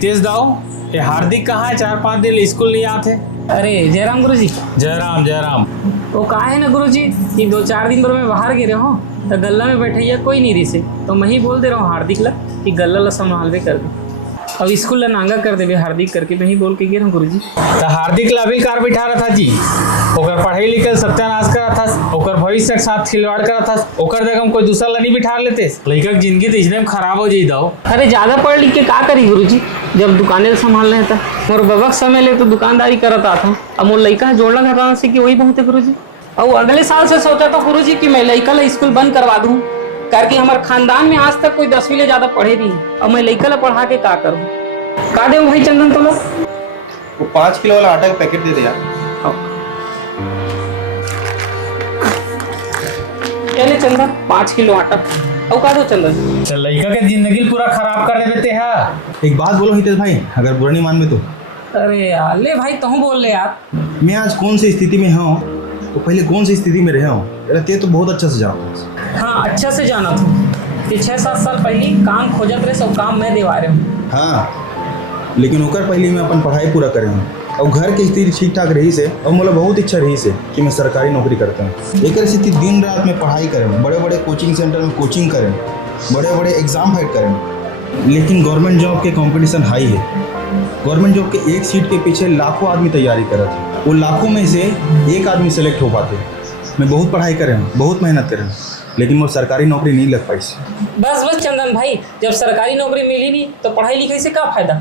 रितेश दाओ, ये हार्दिक कहाँ है? 4-5 दिन स्कूल नहीं आते। अरे जयराम गुरुजी। जयराम जयराम। वो कहा है ना गुरुजी कि 2-4 दिन पर मैं बाहर गिरे हूँ तो गल्ला में बैठे कोई नहीं रही से, तो मैं ही बोल दे रहा हूँ हार्दिक ला कि गल्ला ला संभालवे कर दे, अब स्कूल ला नांगा कर देवे हार्दिक करके, मैं ही बोल के गिर हूँ गुरुजी। तो हार्दिक ला भी कार बिठा रहा था जी, ओकर पढ़ाई लिखल सत्यानाश करा था, ओकर भविष्य के साथ खिलवाड़ करा था, ओकर जगह हम कोई दूसरा ला नहीं बिठा लेते। लड़का की जिंदगी तो इसने खराब हो जाई दाओ। अरे ज़्यादा पढ़ लिख के का करी गुरुजी, जब दुकानें संभाल रहे था मोर बबक समय ले तो दुकानदारी करता था, अब मोर लड़का जोड़ना घटाना से कि वही बहुत है गुरुजी। और अगले साल से सोचा था गुरुजी कि मैं लड़का ला स्कूल बंद करवा दूँ, करके हमारे खानदान में आज तक कोई 10वीं ले ज़्यादा पढ़े नहीं, अब मैं लड़का ला पढ़ा के का करूँ? का दे भाई चंदन तो वो 5 किलो वाला आटा का पैकेट दे दे यार। चले चंदन 5 किलो आटा और का दो चंदन। तो लड़का के जिंदगी पूरा खराब कर देते हैं। एक बात बोलो हितेश भाई, अगर बुरा नहीं मान में तो। अरे यार ले भाई तुम बोल ले यार। मैं आज कौन सी स्थिति में हूँ तो पहले कौन सी स्थिति में रहे हूँ, रहते तो बहुत अच्छा से जाओ। हाँ अच्छा से जाना था कि 6-7 साल पहले काम खोजत रहे, सब काम मैं दिवा रहे हूँ। हाँ लेकिन ओकर पहले मैं अपन पढ़ाई पूरा करे हूँ और घर की स्थिति ठीक ठाक रही से, और मोला बहुत इच्छा रही से कि मैं सरकारी नौकरी करता हूँ। एक स्थिति दिन रात में पढ़ाई करें, बड़े बड़े कोचिंग सेंटर में कोचिंग करें, बड़े बड़े एग्जाम फाइट करें, लेकिन गवर्नमेंट जॉब के कंपटीशन हाई है। गवर्नमेंट जॉब के एक सीट के पीछे लाखों आदमी तैयारी कर रहे थे, वो लाखों में से एक आदमी सेलेक्ट हो पाते। मैं बहुत पढ़ाई करे हूँ, बहुत मेहनत करे हूँ, लेकिन वो सरकारी नौकरी नहीं लग पाई। बस बस चंदन भाई, जब सरकारी नौकरी मिली नहीं तो पढ़ाई लिखाई से क्या फायदा?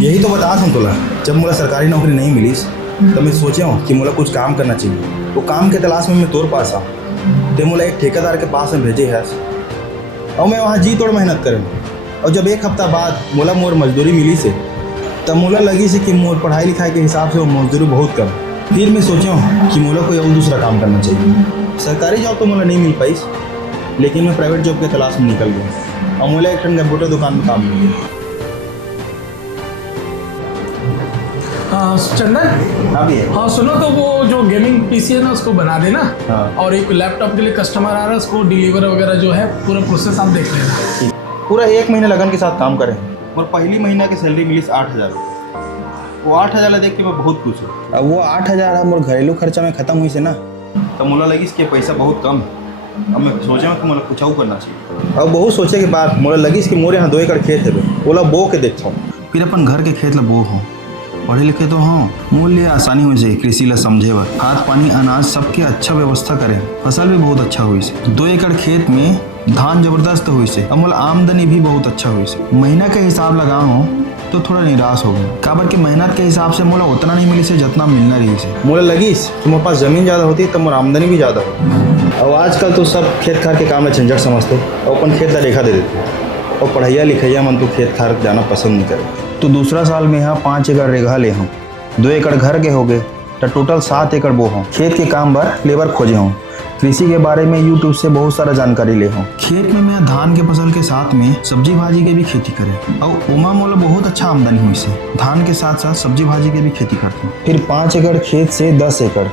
यही तो बता हूँ तोला, जब मुझे सरकारी नौकरी नहीं मिली तब मैं सोचा हूँ कि मुझे कुछ काम करना चाहिए। वो काम के तलाश में मैं तोर पास आऊँ, तो मुझे एक ठेकेदार के पास में भेजे है और मैं वहाँ जी तोड़ मेहनत करूँ। और जब एक हफ्ता बाद मोला मोर मजदूरी मिली से, तब मोला लगी से कि मोर पढ़ाई लिखाई के हिसाब से वो मजदूरी बहुत कम। फिर मैं सोचा हूँ कि मोला कोई और दूसरा काम करना चाहिए। सरकारी जॉब तो मुझे नहीं मिल पाई, लेकिन मैं प्राइवेट जॉब के तलाश में निकल गया और मुझे एक कंप्यूटर दुकान में काम मिल गया। चंदन, हाँ भैया। हाँ सुनो, तो वो जो गेमिंग पीसी है ना उसको बना देना। हाँ। और एक लैपटॉप के लिए कस्टमर आ रहा है, उसको डिलीवर वगैरह जो है पूरा प्रोसेस आप देख लेना। पूरा 1 महीना लगन के साथ काम करें और पहली महीना की सैलरी मिली 8,000। वो 8,000 देख के मैं बहुत खुश हूँ। अब वो 8,000 मोर घरेलू खर्चा में खत्म हुई से ना, तो मुझे लगी इसके पैसा बहुत कम है। अब मैं सोचा कि मुझे कुछ और करना चाहिए। अब बहुत सोचे के बाद मुझे लगी कि मोरे यहाँ 2 एकड़ खेत है, बोला बो के देखता हूँ। फिर अपन घर के खेत ला बो हूँ, पढ़े लिखे तो हाँ, मूल्य आसानी हो जाए, कृषि ला समझे बर, खाद पानी अनाज सबके अच्छा व्यवस्था करें, फसल भी बहुत अच्छा हुई से। 2 एकड़ खेत में धान जबरदस्त हुई से, अब मोला आमदनी भी बहुत अच्छा हुई से। महीना के हिसाब लगा हूँ तो थोड़ा निराश हो गया, काबर के मेहनत के हिसाब से मोला उतना नहीं मिली से जितना मिलना रही से। मोला लगी कि मेरे पास जमीन ज़्यादा होती तब मोर आमदनी भी ज़्यादा होती। और आजकल तो सब खेत खार के काम में झंझट समझते और अपन खेत ला रेखा दे देते, और पढ़ैया लिखैया मन तो खेत खार जाना पसंद नहीं करे। तो दूसरा साल में यहाँ 5 एकड़ रेघा ले हूँ, 2 एकड़ घर के हो गए, तो टोटल 7 एकड़ बो हूँ। खेत के काम पर लेबर खोजे हूँ, कृषि के बारे में यूट्यूब से बहुत सारा जानकारी ले हूँ। खेत में मैं धान के फसल के साथ में सब्जी भाजी के भी खेती करे और उमा मोला बहुत अच्छा आमदनी हुई से। धान के साथ साथ सब्जी भाजी के भी खेती करते हूँ। फिर 5 एकड़ खेत से 10 एकड़,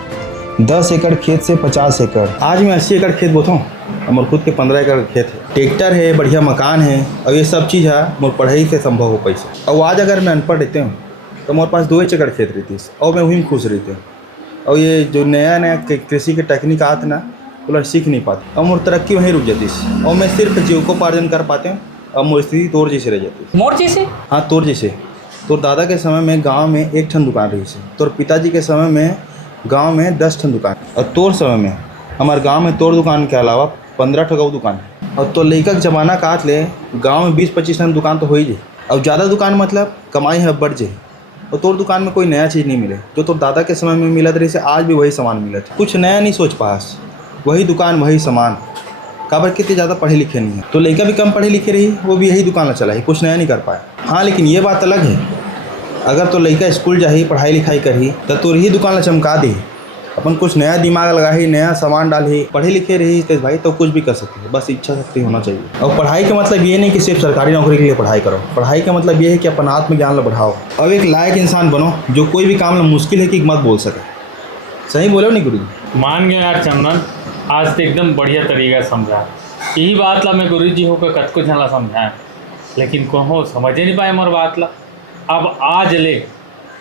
10 एकड़ खेत से 50 एकड़, आज मैं 80 एकड़ खेत बोता हूँ। हमारे खुद के 15 एकड़ खेत है, ट्रैक्टर है, बढ़िया मकान है, और ये सब चीज़ है मोर पढ़ाई से संभव हो पैसा। और आज अगर मैं अनपढ़ रहते हूँ तो मेरे पास 2 एकड़ खेत रहती और मैं वहीं में खुश रहते हूँ। और ये जो नया नया कृषि के टेक्निक आते ना, वो सीख नहीं पाते और मोर तरक्की वहीं रुक जाती है, और मैं सिर्फ जीविकोपार्जन कर पाते हूँ और मोर स्थिति तोर जैसे रह जाती है। मोर जैसे? हाँ तोर जैसे। तोर दादा के समय में गाँव में 1 ठन दुकान रही से, तोर पिताजी के समय में गाँव में 10 ठन दुकान, और तोर समय में हमारे गाँव में तोर दुकान के अलावा 15 ठन दुकान है। और तो लड़का के जमाना काट ले गाँव में 20-25 ठन दुकान तो हो ही जाए, और ज़्यादा दुकान मतलब कमाई है बढ़ जाए। और तोर दुकान में कोई नया चीज़ नहीं मिले, जो तोर दादा के समय में मिला रही से आज भी वही सामान मिला था। कुछ नया नहीं सोच पास, वही दुकान वही सामान। काबर कितने ज़्यादा पढ़े लिखे नहीं है, तो लड़का भी कम पढ़े लिखे रही, वो भी यही दुकान चलाई, कुछ नया नहीं कर पाया। हाँ लेकिन ये बात अलग है, अगर तो लड़का स्कूल जाही पढ़ाई लिखाई करही तो तोर ही दुकान ला चमका दी, अपन कुछ नया दिमाग लगाही, नया सामान डाली, पढ़े लिखे रही तो भाई तो कुछ भी कर सकते हैं, बस इच्छा शक्ति होना चाहिए। और पढ़ाई का मतलब ये नहीं कि सिर्फ सरकारी नौकरी के लिए पढ़ाई करो, पढ़ाई का मतलब ये है कि अपन आत्मज्ञान ला बढ़ाओ और एक लायक इंसान बनो, जो कोई भी काम ला मुश्किल है कि मत बोल सके। सही बोले नहीं गुरु? मान गया यार चंदन, आज तो एकदम बढ़िया तरीका समझा। यही बात ला मैं गुरु जी होकर कत को झला समझाया, लेकिन कहो समझ ही नहीं पाए मोर बात ला। अब आज ले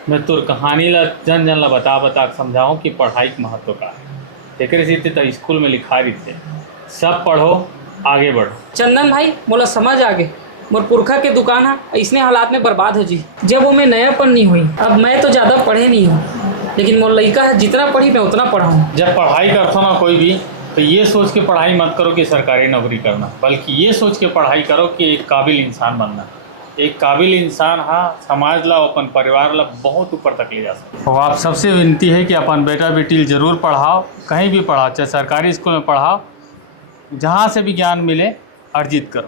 मैं तोर कहानी ला जन ला बता के समझाऊं कि पढ़ाई के महत्व का है। एक सीते तो स्कूल में लिखा रही थे, सब पढ़ो आगे बढ़ो। चंदन भाई मोला समझ आ गए, मोर पुरखा के दुकान है इसने हालात में बर्बाद हो जी। जब वो मैं नयापन नहीं हुई, अब मैं तो ज़्यादा पढ़े नहीं हूँ, लेकिन मोर लड़का है जितना पढ़ी मैं उतना पढ़ा हूँ। जब पढ़ाई करते हो ना कोई भी, तो ये सोच के पढ़ाई मत करो कि सरकारी नौकरी करना, बल्कि ये सोच के पढ़ाई करो कि एक काबिल इंसान बनना। एक काबिल इंसान समाज ला अपन परिवार ला बहुत ऊपर तक ले जा सकता। और आप सबसे विनती है कि अपन बेटा बेटी जरूर पढ़ाओ, कहीं भी पढ़ाओ, चाहे सरकारी स्कूल में पढ़ाओ, जहाँ से भी ज्ञान मिले अर्जित करो।